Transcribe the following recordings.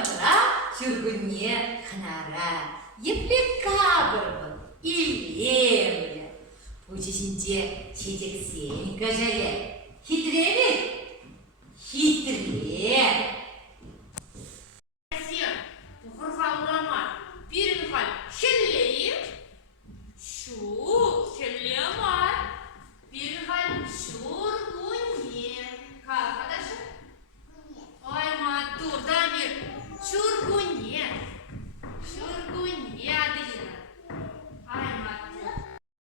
Урамра сюргунне ханара. Епле кабырбын, илемле. Пучесинте чечексен кажае. Хитрее. Хитрее. Бухарха урама. Биринхаль шеллеи. Шу шеллемар. Биринхаль шургунне. Как дальше? Ой, матур, Дамир. Шургунне. Шургунне адыгина. Ай, матур.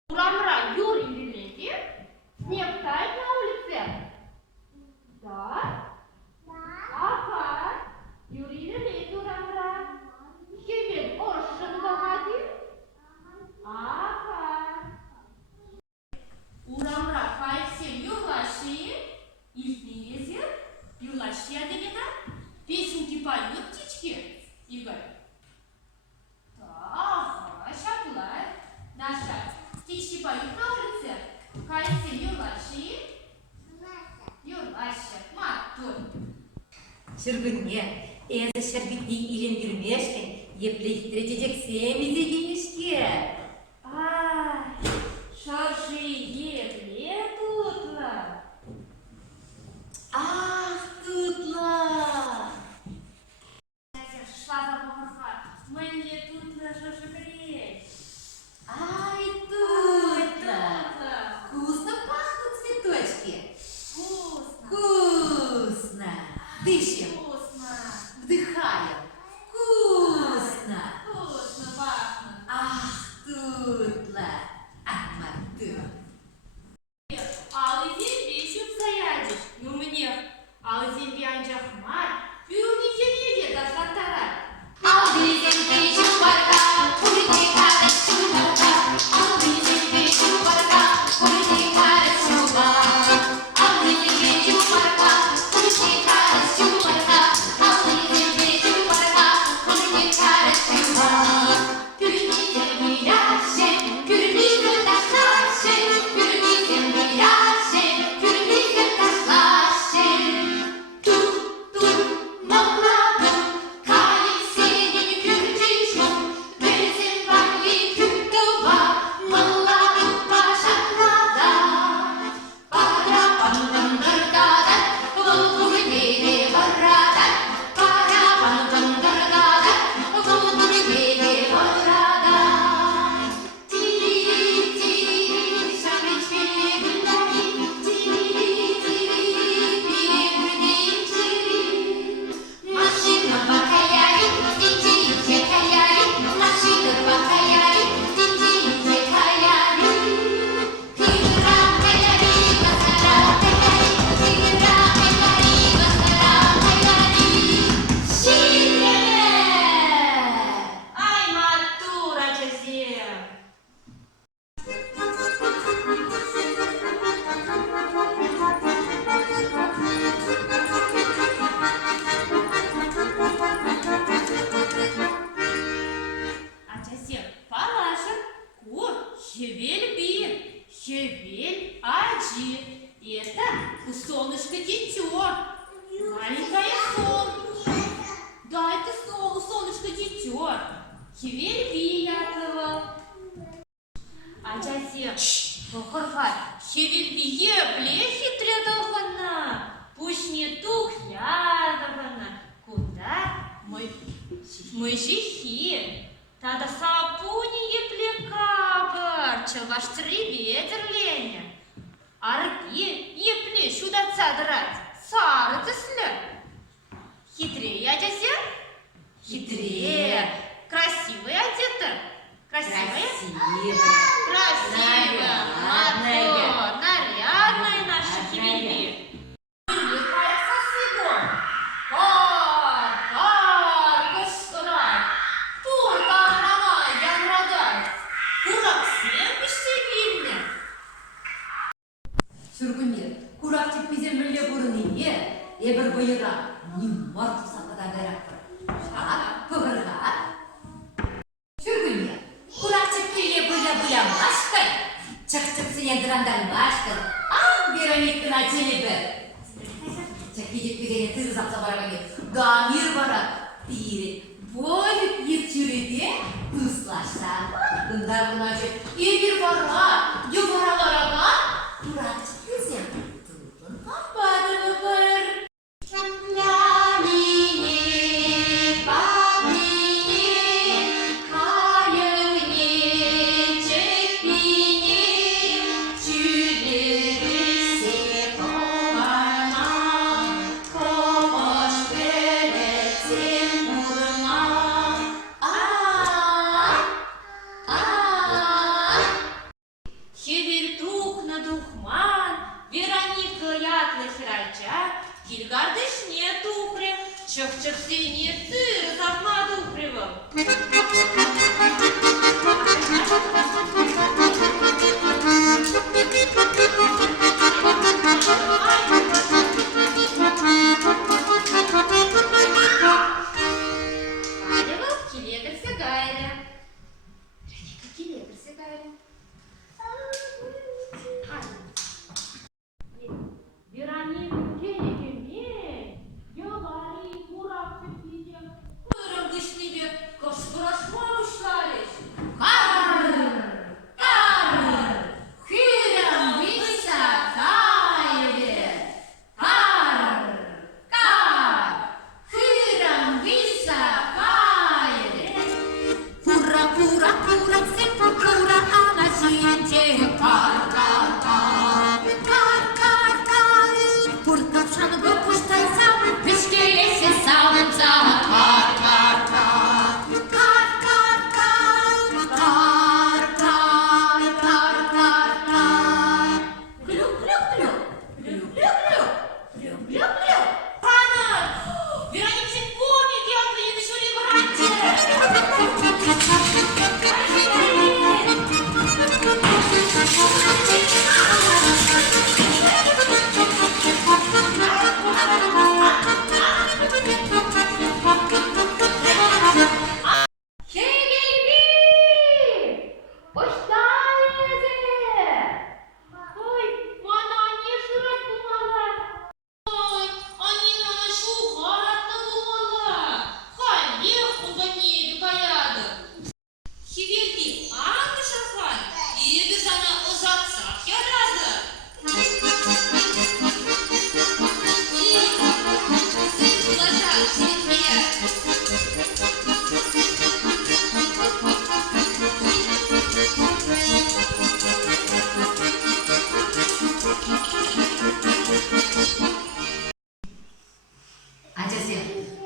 Урамра Юрий Великий. Снег тает на улице? Да? Ага. Юрий Великий, Урамра. Хевель ошын лагади? Ага. Урамра хайсен юлаши. Илтнезер. Юлаши адыгина. Песенки поют птички? Игорь. Ага, шаплай. Наша птички поют на улице? Хайсен юлаши. Юлаша, матур. Сюргунне, это шаргитни илем гермешкен, епле третьек семизегинешке. Ай, шарши епле тутла. Ах, тутла. Шла за Бухарха. Мэнле тутла шашакрей. Ай, тутла. Вкусно пахнут цветочки. Вкусно. Вкусно. Дышим, Вкусно. вдыхаем. Вкусно. Вкусно пахнет. Ах, тутла. Ах, матур. Алы зембе шуп заядиш. Ну мне. Алы зембе анжахмар. Юрни зембе ташлантара. Щавель Аджи. Это у солнышка дитё. Маленькое солнышко. Да, это у солнышка дитё. Щавель Биятова. Ачасе, Бухарха, щавель Бие хитря дохана. Пусть не тухлядована. Куда мы жихи? Тада сапуни еплекабар, чаваш требедерлене. Арги епле шуда цадрать, сары тысле. Хитрее одеся? Хитрее. Красивая одета? Красивая? Красивая. Нарядная. Нарядная наша хивели. Какая сосыгон. Сюргунне, курактик bizim böyle buruniye, eber bayıra, nimmat sakada berakır. Şahat, pıhırga. Сюргунне, курактик böyle bulamlaşkın. Çık sinirdirandarlaşkın. Ah, Вероник'ın açılı bir. Çekicik bir tızı sapsa bana beni. Damir bara, biri boyuk yırtçüredi, ıslaşsan. Bunlar bunacı bir vara, yuvarlara bak, durakçı güzel. Durgun kapadı babır. Хевер тухна духман, Вероника ятлы храча, Кильгардыш не тухре, Чох-чох-ты не сыр, Завма тухревым. Алева килегірсі гайры. Вероника килегірсі гайры. Вероника келегеме, говори, курак тепиде, кырым кышныбе, кышкырашма ушларыш. Хырам высокая, хырам высокая. Кура, кура, кура, цып, кура, а на свете кар. Курка в шангу пуштайся, пешкелесе сауынца. Вероника помнит, я приеду еще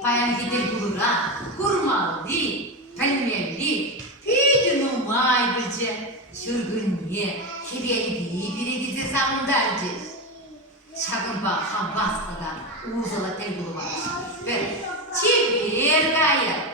Bayan gider bulura, kurmalı, kalmerli, hiç numay bıcı, sürgünye, kireli biri gize samındarcı. Çakın bak, baskadan, uzala tel buluvar. Ve çiver gayet.